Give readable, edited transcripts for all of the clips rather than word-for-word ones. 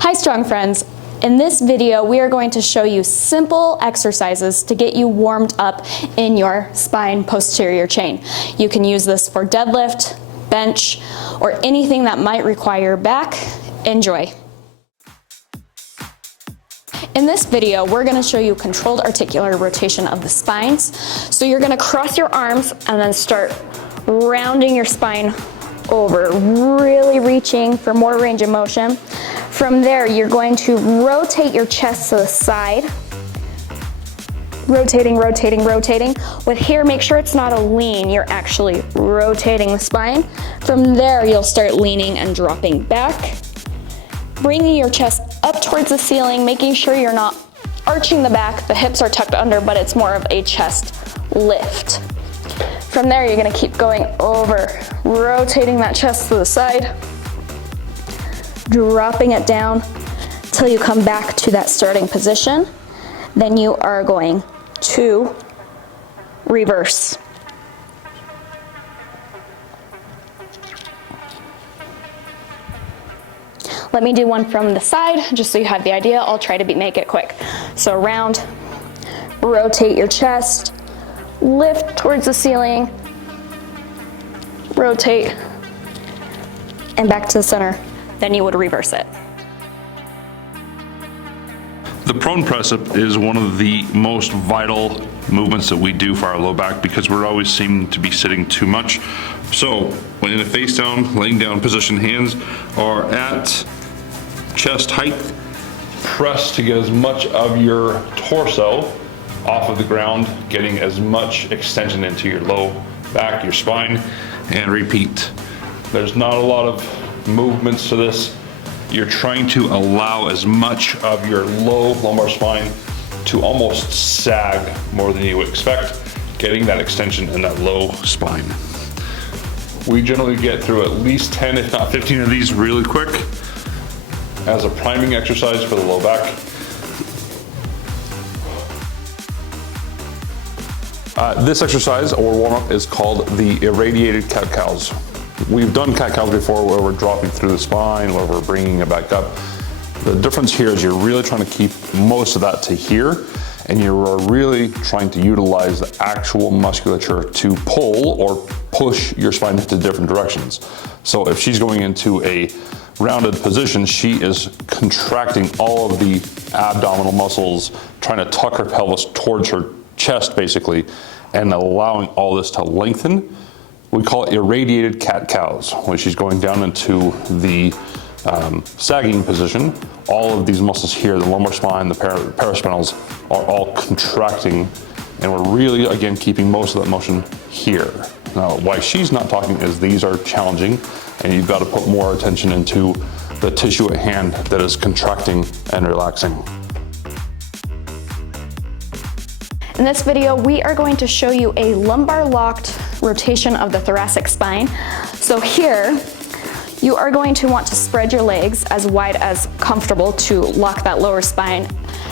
Hi strong friends. In this video, we are going to show you simple exercises to get you warmed up in your spine posterior chain. You can use this for deadlift, bench, or anything that might require your back. Enjoy. In this video, we're going to show you controlled articular rotation of the spines. So you're going to cross your arms and then start rounding your spine over, really reaching for more range of motion. From there, you're going to rotate your chest to the side. Rotating, rotating, rotating. With here, make sure it's not a lean. You're actually rotating the spine. From there, you'll start leaning and dropping back. Bringing your chest up towards the ceiling, making sure you're not arching the back. The hips are tucked under, but it's more of a chest lift. From there, you're gonna keep going over, rotating that chest to the side, dropping it down till you come back to that starting position. Then you are going to reverse. Let me do one from the side, just so you have the idea. I'll try to make it quick. So round, rotate your chest, lift towards the ceiling, rotate, and back to the center. Then you would reverse it. The prone press up is one of the most vital movements that we do for our low back because we're always seem to be sitting too much. So when in a face down, laying down position, hands are at chest height. Press to get as much of your torso off of the ground, getting as much extension into your low back, your spine, and repeat. There's not a lot of movements to this. You're trying to allow as much of your low lumbar spine to almost sag more than you would expect, getting that extension in that low spine. We generally get through at least 10, if not 15 of these really quick as a priming exercise for the low back. This exercise or warm-up is called the irradiated cat-cows. We've done cat-cows before where we're dropping through the spine, where we're bringing it back up. The difference here is you're really trying to keep most of that to here, and you're really trying to utilize the actual musculature to pull or push your spine into different directions. So if she's going into a rounded position, she is contracting all of the abdominal muscles, trying to tuck her pelvis towards her chest basically, and allowing all this to lengthen. We call it irradiated cat-cows. When she's going down into the sagging position, all of these muscles here, the lumbar spine, the paraspinals, are all contracting, and we're really, again, keeping most of that motion here. Now, why she's not talking is these are challenging, and you've got to put more attention into the tissue at hand that is contracting and relaxing. In this video, we are going to show you a lumbar locked rotation of the thoracic spine. So here, you are going to want to spread your legs as wide as comfortable to lock that lower spine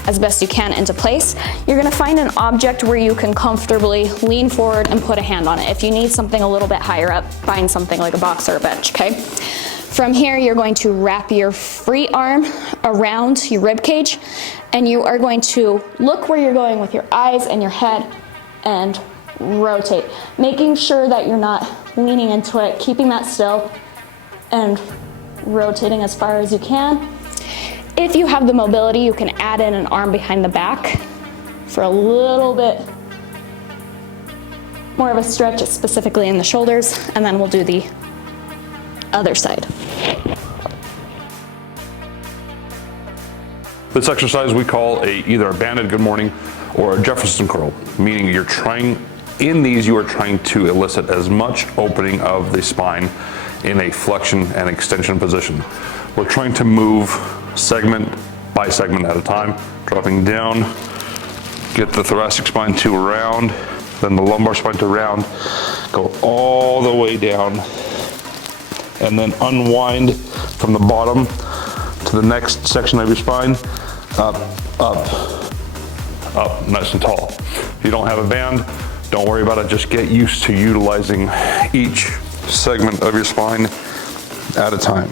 as best you can into place. You're gonna find an object where you can comfortably lean forward and put a hand on it. If you need something a little bit higher up, find something like a box or a bench, okay? From here, you're going to wrap your free arm around your rib cage, and you are going to look where you're going with your eyes and your head and rotate, making sure that you're not leaning into it, keeping that still and rotating as far as you can. If you have the mobility, you can add in an arm behind the back for a little bit more of a stretch, specifically in the shoulders, and then we'll do the other side. This exercise we call either a banded good morning or a Jefferson curl, meaning you're trying, in these you are trying to elicit as much opening of the spine in a flexion and extension position. We're trying to move segment by segment at a time, dropping down, get the thoracic spine to round, then the lumbar spine to round, go all the way down, and then unwind from the bottom to the next section of your spine, up, up, up, nice and tall. If you don't have a band, don't worry about it, just get used to utilizing each segment of your spine at a time.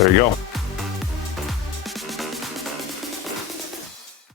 There you go.